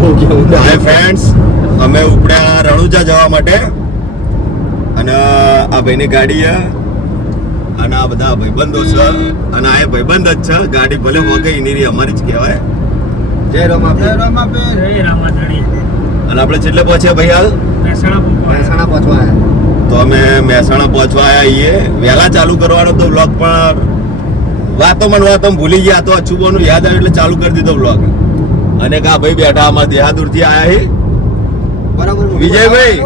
Hi friends અમે ઉપડ્યા રણુજા જવા માટે અને આ ભાઈની ગાડી છે અને આ બધા ભાઈબંધો છે. અને આ ભાઈબંધ જ છે. ગાડી ભલે વગે એની અમારી જ કહેવાય. જય રમાપીર જય રામાધણી અને આપણે છેલ્લે પહોંચ્યા ભાઈ હાલ. મહેસાણા મહેસાણા પહોંચવા તો અમે મહેસાણા પહોંચવા આવ્યા છીએ વહેલા ચાલુ કરવાનો તો વ્લોગ પણ વાતો મને વાતો ભૂલી ગયા. તો અચૂબોનું યાદ આવ્યું એટલે ચાલુ કરી દીધો વ્લોગ. અને કા ભાઈ બેઠા આમાં દેહાદુરથી આયા હી? બરાબર વિજયભાઈ.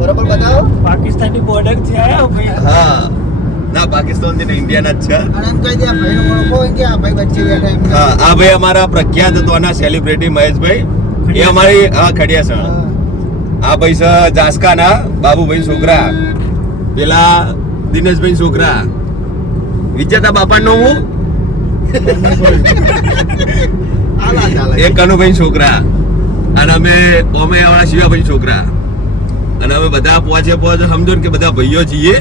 બરાબર બતાવો. પાકિસ્તાની બોર્ડરથી આયા ભાઈ? હા. ના પાકિસ્તાનથી ઇન્ડિયાના જ છે. અને એમ કહી દે આ ભાઈનો ઓળખો કે આ ભાઈ બચ્ચે બેઠા એમ હા આ ભાઈ અમારા પ્રખ્યાત હતો સેલિબ્રિટી મહેશભાઈ. એ અમારી હા ખડિયાસણ. આ ભાઈ છે જાસકાના બાબુભાઈ છોકરા. પેલા દિનેશભાઈ છોકરા. વિજેતા બાપા નો હું? એક કનુભાઈ છોકરા. અને અમે અમે વાળા શિવાભાઈ છોકરા. અને અમે બધા પહોંચે પહોંચે સમજો ને કે બધા ભાઈઓ છીએ.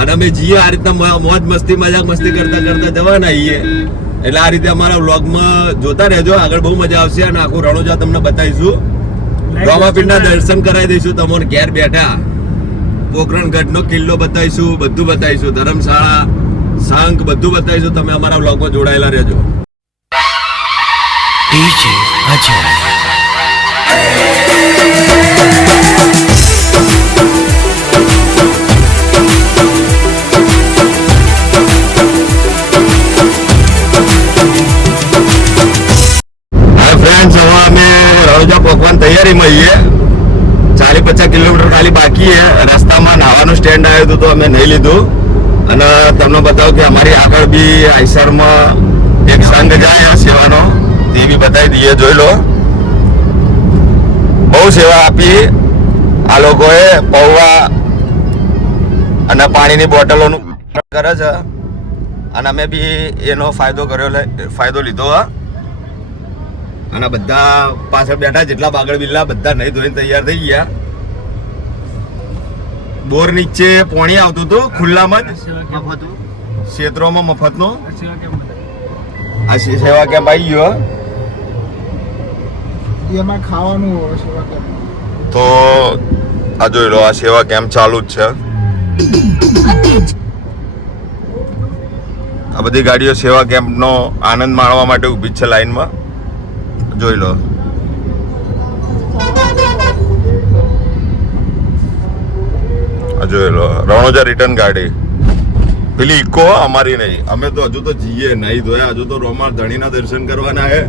અને અમે જઈએ આ રીતના મોજ મસ્તી મજાક મસ્તી કરતા કરતા જવાના છીએ. એટલે આ રીતે અમારા વ્લોગમાં જોતા રહેજો. આગળ બહુ મજા આવશે અને આખું રણોજા તમને બતાવીશું. રોમાપીરના દર્શન કરાવી દઈશું તમને ઘેર બેઠા. પોકરણગઢનો કિલ્લો બતાવીશું બધું બતાવીશું. ધર્મશાળા શંખ બધું બતાવીશું. તમે અમારા વ્લોગમાં જોડાયેલા રહેજો. હવે અમે રણોજા પહોંચવાની તૈયારીમાં છીએ ચાલી પચાસ કિલોમીટર ખાલી બાકી રસ્તામાં નાવાનું સ્ટેન્ડ આવ્યું હતું તો અમે નહીં લીધું. અને તમને બતાવું કે અમારી આગળ બી આઈસરમાં એક સંઘ જાય સેવાનો. તે બી બતાવી દઈએ જોઈ લો. બહુ સેવા આપી. આ લોકોએ પૌવા અને પાણીની બોટલોનું કરે છે. અને અમે બી એનો ફાયદો કર્યો ફાયદો લીધો હા. અને બધા પાછળ બેઠા જેટલા બાગળ બિલ્લા બધા નહીં ધોઈને તૈયાર થઈ ગયા. બોર નીચે પોણી આવતું હતું ખુલ્લામાં જ. મફતું ક્ષેત્રોમાં મફતનું. આ સેવા કેમ્પ આવી ગયો? એમાં ખાવાનું હોય સેવા કેમ્પ તો આ જોઈ લો, આ સેવા કેમ્પ ચાલુ જ છે? આ બધી ગાડીઓ સેવા કેમ્પનો આનંદ માણવા માટે ઊભી છે લાઈનમાં. જોઈ લો. જોઈ લો, રણોજા રિટર્ન ગાડી. પેલી ઇકો અમારી નહીં. અમે તો હજુ તો જઈએ નહીં ધોયા. હજુ તો રોમા ધણીના દર્શન કરવાના હે.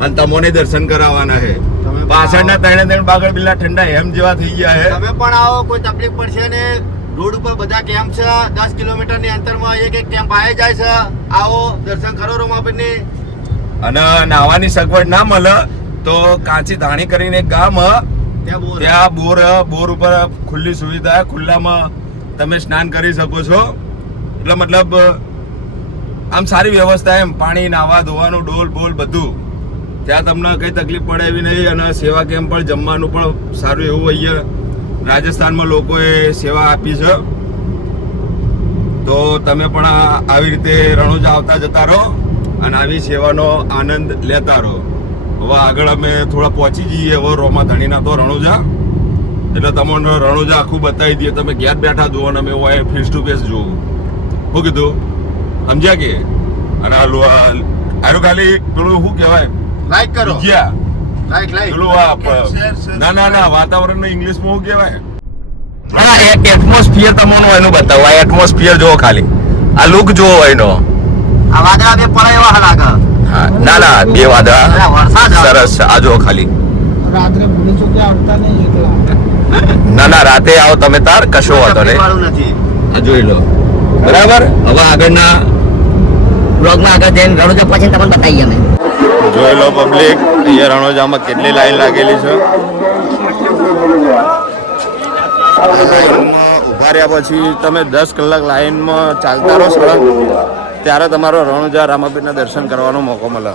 અને તમોને દર્શન કરાવવાના છે. પાછળના ત્રણે ત્રણ બાગળ બિલ્લા ઠંડા હેમ જેવા થઈ ગયા છે. તમે પણ આવો કોઈ તકલીફ પડશે ને રોડ ઉપર બધા કેમ્પ છે દસ કિલોમીટરની અંતરમાં એક એક કેમ્પ આવી જાય છે. આવો દર્શન કરો રોમાપીરની અને નાવાની સગવડ ના મળે તો કાંચી ધાણી કરીને ગામ. ત્યાં બોર. બોર ઉપર ખુલ્લી સુવિધા ખુલ્લામાં તમે સ્નાન કરી શકો છો. એટલે મતલબ આમ સારી વ્યવસ્થા એમ પાણી નાવા ધોવાનું ડોલ બોલ બધું. ત્યાં તમને કંઈ તકલીફ પડે એવી નહીં અને સેવા કેમ્પ પણ જમવાનું પણ સારું એવું અહીંયા રાજસ્થાનમાં લોકોએ સેવા આપી છે. તો તમે પણ આવી રીતે રણુજા આવતા જતા રહો અને આવી સેવાનો આનંદ લેતા રહો. હવે આગળ અમે થોડા પહોંચી જઈએ હવે રોમા ધણીના તો રણુજા. એટલે તમને રણુજા આખું બતાવી દઈએ. તમે ઘેર બેઠા જુઓ અને અમે હોય ફેસ ટુ ફેસ જુઓ. શું કીધું? સમજ્યા કે? અને આ આરો ખાલી પેલું શું કહેવાય? લાઈક કરો. ગયા લાઈક લાઈક પેલું આ ના ના ના વાતાવરણ ઇંગ્લિશમાં શું કહેવાય? ના એક એટમોસ્ફિયર તમને એનું બતાવો. આ એટમોસ્ફિયર જોવો ખાલી. આ લુક જોવો એનો. આ વાદળા બે પડે એવા લાગે હા, ના ના બે વાદળા. સરસ છે આ જો ખાલી. રાત્રે ભૂલી ચૂક્યા આવતા નહીં એકલા. ના ના રાતે આવો તમે તાર કશો વાંધો નહીં. નથી. આ જોઈ લો. બરાબર? હવે આગળના બ્લોગમાં આગળ જઈને રણુજા પછી તમને બતાવીએ અમે. જોઈ લો પબ્લિક અહીંયા રણોજામાં કેટલી લાઈન લાગેલી છે? ઊભા રહ્યા પછી તમે દસ કલાક લાઈનમાં ચાલતા રહો સળંગ ત્યારે તમારો રણુજા રામાપીરના દર્શન કરવાનો મોકો મળે.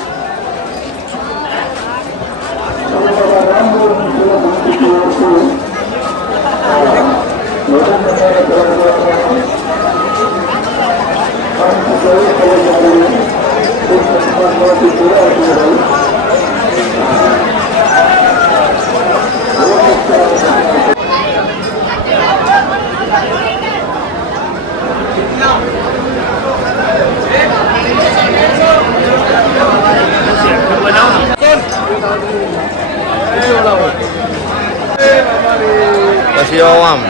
પછી આમ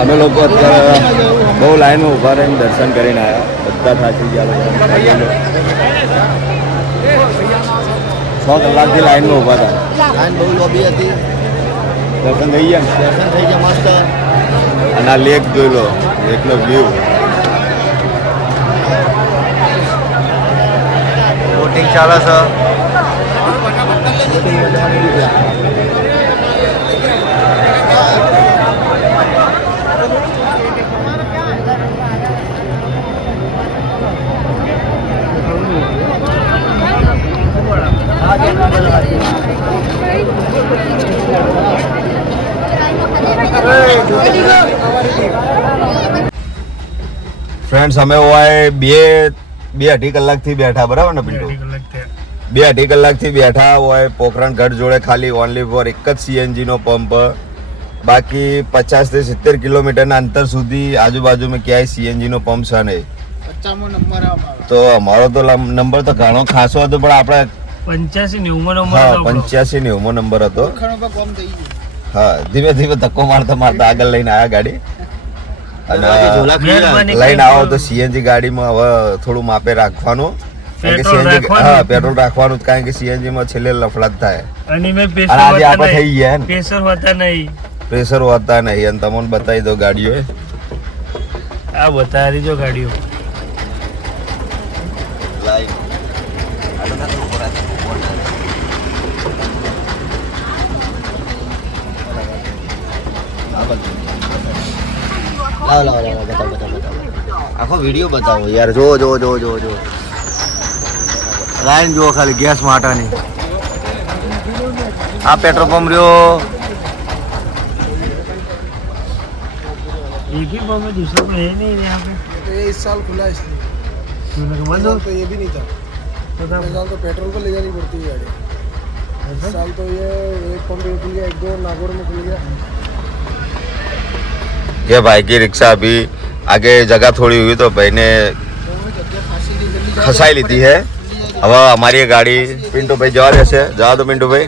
અમે લોકો અત્યારે બહુ લાઈનમાં ઊભા રહીને દર્શન કરીને આવ્યા બધા થાકી ગયા લોકો. છ કલાકથી લાઈનમાં ઊભા હતા. લાઈન બહુ લોબી હતી. દર્શન થઈ ગયા ને? દર્શન થઈ ગયા મસ્ત. અને આ લેક જોઈ લો લેકનો વ્યૂ બોટિંગ ચાલે છે. ફ્રેન્ડ્સ અમે હોય બે બે અઢી કલાકથી બેઠા બરાબર ને પિન્ટુ. બે અઢી કલાકથી. બેઠા હોય પોખરણ ઘર જોડે ખાલી ઓનલી ફોર એક જ સીએનજી નો પંપ. બાકી પચાસથી સિત્તેર કિલોમીટરના અંતર સુધી આજુબાજુમાં ક્યાંય સીએનજી નો પંપ છે નહીં. તો અમારો તો નંબર તો ઘણો ખાસો હતો પણ આપણે પંચ્યાસી નેવું નંબર. પંચ્યાસી નેવમો નંબર હતો. હા ધીમે ધીમે ધક્કો મારતા મારતા આગળ લઈને આવ્યા ગાડી. અને લઈને આવો તો સીએનજી ગાડીમાં હવે થોડું માપે રાખવાનું. કારણ કે પેટ્રોલ રાખવાનું. હા પેટ્રોલ રાખવાનું જ કારણ કે સીએનજી માં છેલ્લે લફડા થાય. અને મેં અને પ્રેશર આજે આપણે થઈ ગયા પ્રેશર હોતા નહીં. પ્રેશર હોતા નહીં. અને તમને બતાવી દો ગાડીઓ. આ બતાવી દો ગાડીઓ. લાવ લાવ લાવ બતાવો બતાવો બતાવો આખો વિડીયો બતાવો યાર જો જો જો જો જો લાઈન જુઓ ખાલી ગેસ માટેની આ પેટ્રોલ પંપ રહ્યો एक ही बम है दूसरा तो है नहीं यहाँ पे तो ये इस साल खुला है इसलिए तूने कहा, इस बंद हो साल तो ये भी नहीं था बता इस साल तो पेट्रोल को ले जानी पड़ती है गाड़ी इस साल तो ये एक पंप ये खुल गया एक दो नागौर में खुल गया ये भाई की रिक्शा अभी आगे जगह थोड़ी हुई तो भाई ने खसाई लीधी है अब हमारी गाड़ी पिंटू भाई जवा देसे जवा दो पिंटू भाई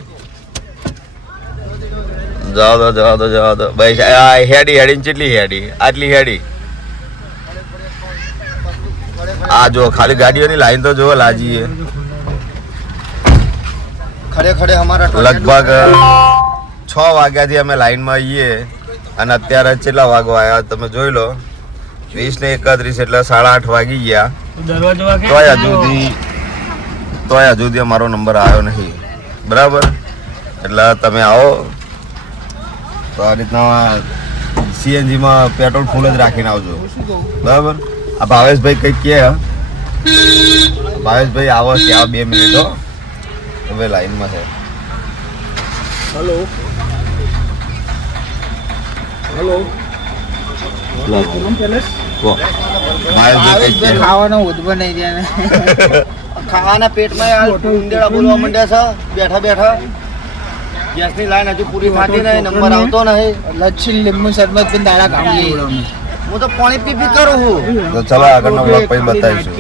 જવા દો જવા દો જવા દો. ભાઈ આ હેડી હેડી કેટલી હેડી? આટલી હેડી? આ જો ખાલી ગાડીઓની લાઈન તો જુઓ લાજી ખડે ખડે અમારા લગભગ છ વાગ્યાથી અમે લાઈનમાં આવીએ અને અત્યારે કેટલા વાગો આવ્યા? તમે જોઈ લો. વીસ ને એકત્રીસ એટલે સાડા આઠ વાગી ગયા. તોય હજુ સુધી તોય હજુ સુધી અમારો નંબર આવ્યો નહીં. બરાબર? એટલે તમે આવો. તો આ રીતના સીએનજીમાં પેટ્રોલ ફૂલ જ રાખીને આવજો. બરાબર? આ ભાવેશભાઈ કંઈક કહે ભાવેશભાઈ આવો કે આવો બે મિનિટો હવે લાઈનમાં છે. હલો. ખાવાનો ઉદભવ નહીં ત્યાં ખાવાના પેટમાં ઉંદેડા બોલવા માંડ્યા છે. બેઠા બેઠા. ગેસની લાઈન હજુ પૂરી થતી નહીં નંબર આવતો નહીં. લચ્છી લીંબુ શરબત કામ હું તો પાણી પી પી કરું છું. તો ચલો આગળનો બ્લોગ પછી બતાવીશું.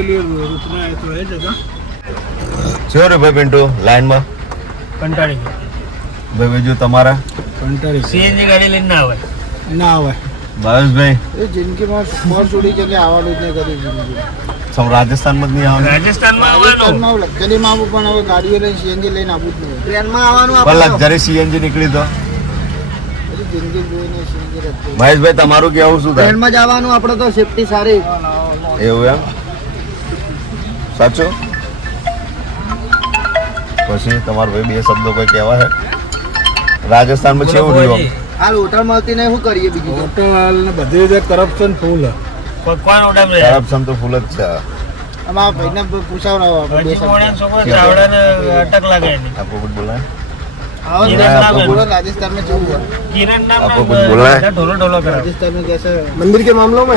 શું રે ભાઈ પિન્ટુ? લાઈનમાં? કંટાળી ભાઈ બીજું તમારા? સીએનજી ગાડી લઈને ના આવે. ના આવે. ભાવેશભાઈ. એ જિંદગીમાં મોર છોડી કે આવવાનું જ નહીં કર્યું જિંદગી. સૌ રાજસ્થાનમાં જ નહીં આવવાનું? રાજસ્થાનમાં આવવાનું. લક્ઝરીમાં આવું પણ હવે ગાડીઓ લઈને સીએનજી લઈને આવું જ નહીં. ટ્રેનમાં આવવાનું પણ આપણે. લક્ઝરી સીએનજી નીકળી તો. મહેશભાઈ તમારું કેવું શું થાય? ટ્રેનમાં જ આવવાનું આપણે તો સેફટી સારી. એવું એમ? સાચું? પછી તમારો ભાઈ બે શબ્દો કોઈ કહેવા છે? રાજસ્થાનમાં કેવું રહ્યું આ હોટલ મળતી નહીં શું કરીએ બીજું હોટલ ને બધી રીતે કરપ્શન ફૂલ પકવાનો ટાઈમ રહે કરપ્શન તો ફૂલ જ છે અમારા ભાઈને પૂછાવરો બે મોણા છોકરો ચાવડાને અટક લાગે નહીં આપો બોલ બોલાય मंदिर के मामलों में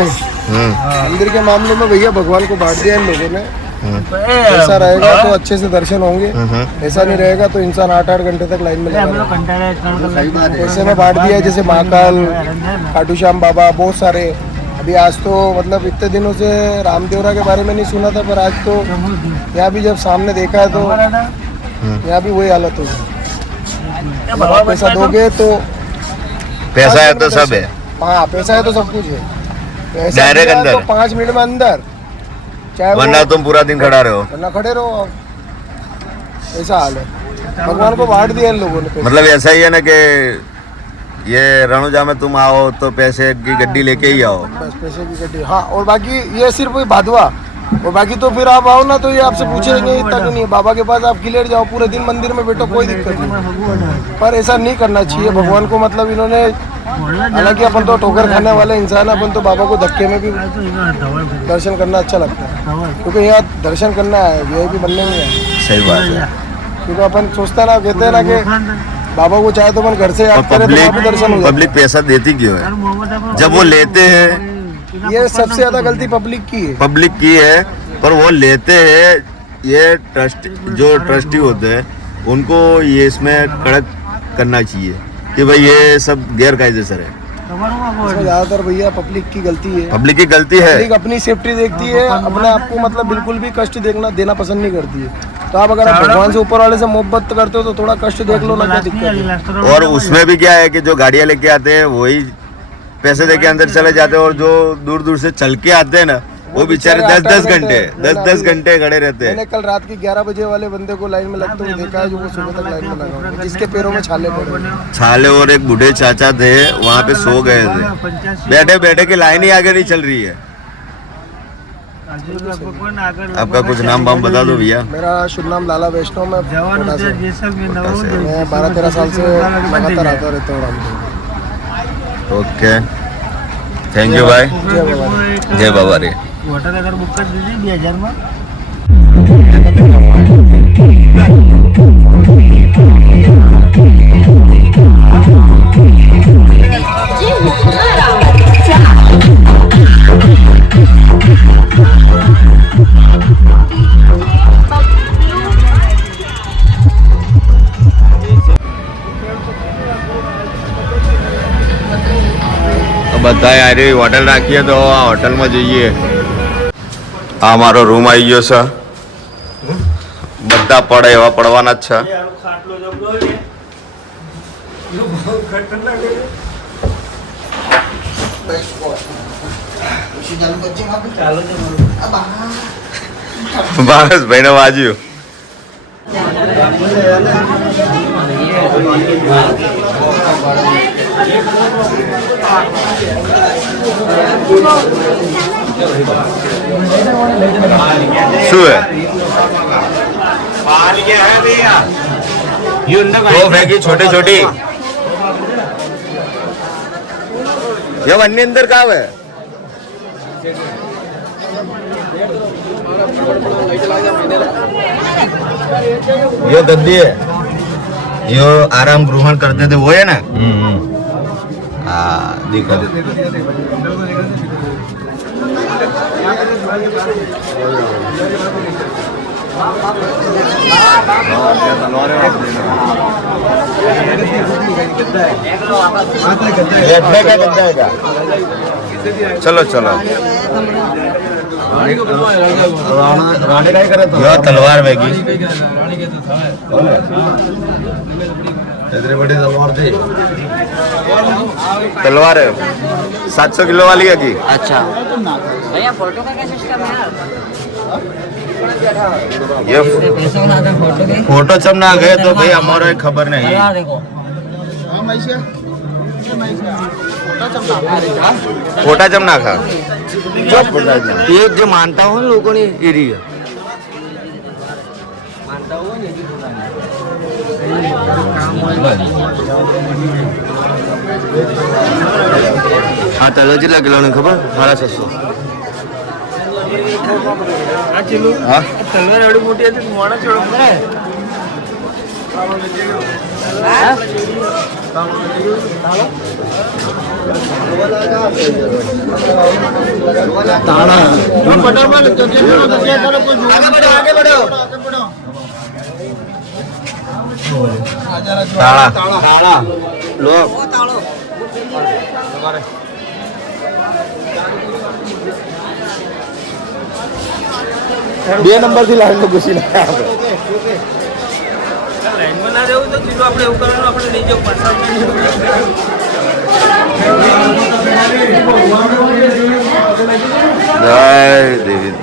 मंदिर के मामलों में भैया भगवान को बांट दिया इन लोगों ने हाँ। ऐसा रहेगा तो अच्छे से दर्शन होंगे। ऐसा नहीं रहेगा तो इंसान आठ आठ घंटे तक लाइन में लगा ऐसे में बांट दिया जैसे महाकाल खाटू श्याम बाबा बहुत सारे। अभी आज तो मतलब इतने दिनों से रामदेवरा के बारे में नहीं सुना था पर आज तो यहाँ भी जब सामने देखा है तो हाँ। यहाँ भी वही हालत हो पैसा दोगे तो? पैसा है तो सब है। हाँ पैसा है तो सब कुछ है। पैसा तो पाँच मिनट में अंदर। चाहे वरना तुम पूरा दिन खड़ा रहो। वरना खड़े रहो आप। ऐसा हाल है। भगवान को बांट दिया इन लोगों ने मतलब ऐसा ही है ना कि ये रणुजा में तुम आओ तो पैसे की गड्डी लेके ही आओ। पैसे की गड्डी। हाँ और बाकी ये सिर्फ़ भादवा। और बाकी तो फिर आप आओ ना तो ये आपसे पूछेंगे इतना कि नहीं बाबा के पास आप क्लियर जाओ पूरे दिन मंदिर में बैठो कोई दिक्कत नहीं। पर ऐसा नहीं करना चाहिए। भगवान को मतलब इन्होंने हालाँकि अपन तो ठोकर खाने वाले इंसान है अपन तो बाबा को धक्के में भी दर्शन करना अच्छा लगता है। क्योंकि यहाँ दर्शन करना है वी भी बनने में है। सही बात है। क्योंकि अपन सोचते ना कहते हैं ना कि बाबा को चाहे तो अपन घर से याद करें तो दर्शन पब्लिक पैसा देती क्यों है? जब वो लेते हैं है ये सबसे ज़्यादा गलती पब्लिक की है। पब्लिक की है पर वो लेते हैं ये ट्रस्ट जो ट्रस्टी होते हैं उनको ये इसमें कड़क करना चाहिए कि भाई ये सब गैर कायदेसर है ज़्यादातर भैया पब्लिक की गलती है। पब्लिक की गलती है। पब्लिक अपनी सेफ्टी देखती है अपने आप को मतलब बिल्कुल भी कष्ट देखना देना पसंद नहीं करती है। तो आप अगर आप भगवान से ऊपर वाले से मोहब्बत करते हो तो थोड़ा कष्ट देख लो ना क्या दिक्कत है और उसमें भी क्या है कि जो गाड़ियाँ लेके आते हैं वही पैसे दे के अंदर चले जाते हैं और जो दूर दूर से चल के आते हैं ना वो बेचारे दस दस घंटे दस दस घंटे खड़े रहते हैं। कल रात के ग्यारह बजे वाले बंदे को लाइन में लगते हुए देखा है जो वो सुबह तक लाइन में लगा हुआ जिसके पैरों में छाले पड़े छाले और एक बूढ़े चाचा थे वहाँ पे सो गए थे। बैठे बैठे के लाइन ही आगे नहीं चल रही है। आपका कुछ नाम वाम बता दो भैया। मेरा शुभ नाम लाला वैष्णव मैं बारह तेरह साल से लगातार आता रहता हूँ ઓકે થેન્ક યુ ભાઈ જય બાબા રે વોટર અગર બુક કરી દીધી બે હજારમાં Thank you. બધાએ આરી હોટલ રાખીએ તો આ હોટલમાં જઈએ. આ મારો રૂમ આવી ગયો છે. બધા પડે એવા પડવાના જ છે. બસ ભાઈને વાજ્યું. શું है दो फेंकी छोटी छोटी ये वन्य अंदर कहाँ है यो गद्दी है यो आराम ग्रहण करते थे वो है ना હા દીકરો ચલો ચલો તલવાર વેગી क्या चलो चलो यो तलवार बेगी इतनी बड़ी तलवार थी तलवार है सात सौ किलो वाली है की अच्छा भैया फोटो का क्या सिस्टम है ये पैसा ना था फोटो के फोटो जब ना गए तो भाई हमारा खबर नहीं तलवार देखो फोटा जब ना खा ये जो मानता हूँ लोगों ने एरिया હા તલો કેટલા કિલોની ખબર સાડા છસો આ ચીલું હા તલવાર એવડી તાળા. તાળા. લો. બે નંબરથી લાઈન ઘુસી નાખ્યા આપણે લાઈનમાં ના રહેવું તો ચીલું આપણે એવું કરવાનું આપણે. લઈ જવું પાછા જય દેવી.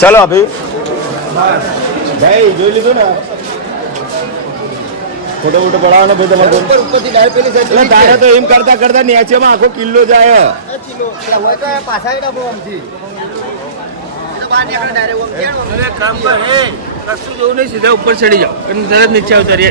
ચલો અભી ભાઈ જોઈ લીધું ને? ફોટો ફોટો પડાવવાનો ભાઈ તમારે એટલે તારે તો એમ કરતા કરતા નેચેમાં આખો કિલ્લો જાય. અરે કામ કર કશું જોવું નહીં સીધા ઉપર ચડી જાઓ. અને તરત નીચે ઉતરીએ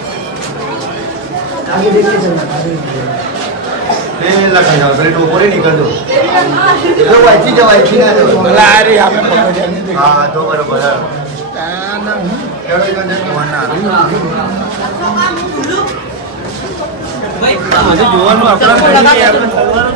કોયા કાઢું ને હા તો બરોબર બધું જોવાનું આપણા ઘરે આપણે તલવારો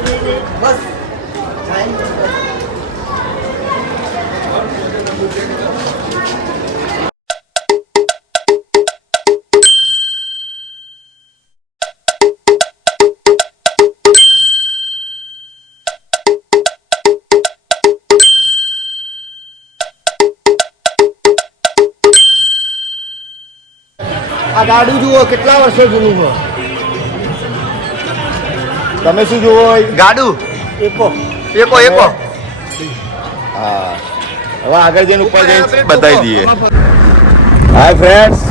આ ગાડું જુઓ કેટલા વર્ષો જૂનું હોય. તમે શું જુઓ ગાડું? એકો. એકો એકો. હા. હવે આગળ જઈને ઉપર જઈને બતાવી દઈએ. હાય ફ્રેન્ડ્સ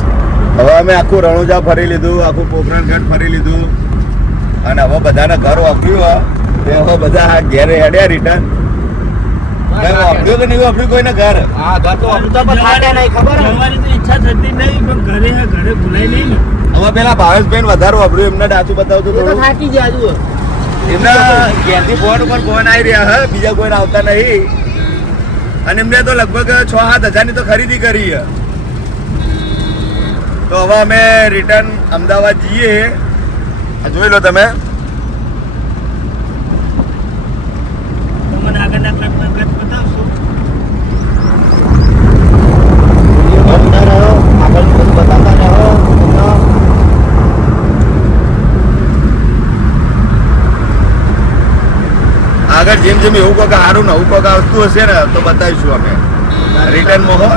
હવે અમે આખું રણુજા ફરી લીધું આખું પોખરણગઢ ફરી લીધું. અને હવે બધાને ઘર વાપર્યું તે હવે બધા ઘેરે હેડ્યા રિટર્ન વાપર્યું કે નહીં વાપર્યું કોઈને ઘર? જવાની તો ઈચ્છા થતી નહીં પણ ઘરે હા ઘરે ભૂલાય નહીં ને. હવે પેલા ભાવેશભાઈ વધારે વાપર્યું એમને ડાચું બતાવતો તો થાકી ગયા જુઓ. એમના ઘેરથી ફોન ઉપર ફોન આવી રહ્યા હે બીજા કોઈ આવતા નહીં. અને એમને તો લગભગ છ સાત હજારની તો ખરીદી કરી હે. તો હવે અમે રિટર્ન અમદાવાદ જઈએ. જોઈ લો તમે. તમને આગળના કટમાં કટ બતાવશો? આગળ જેમ જેમ એવું કોઈક સારું નવું કોઈક આવતું હશે ને, તો બતાવીશું અમે. રિટર્નમાં હો.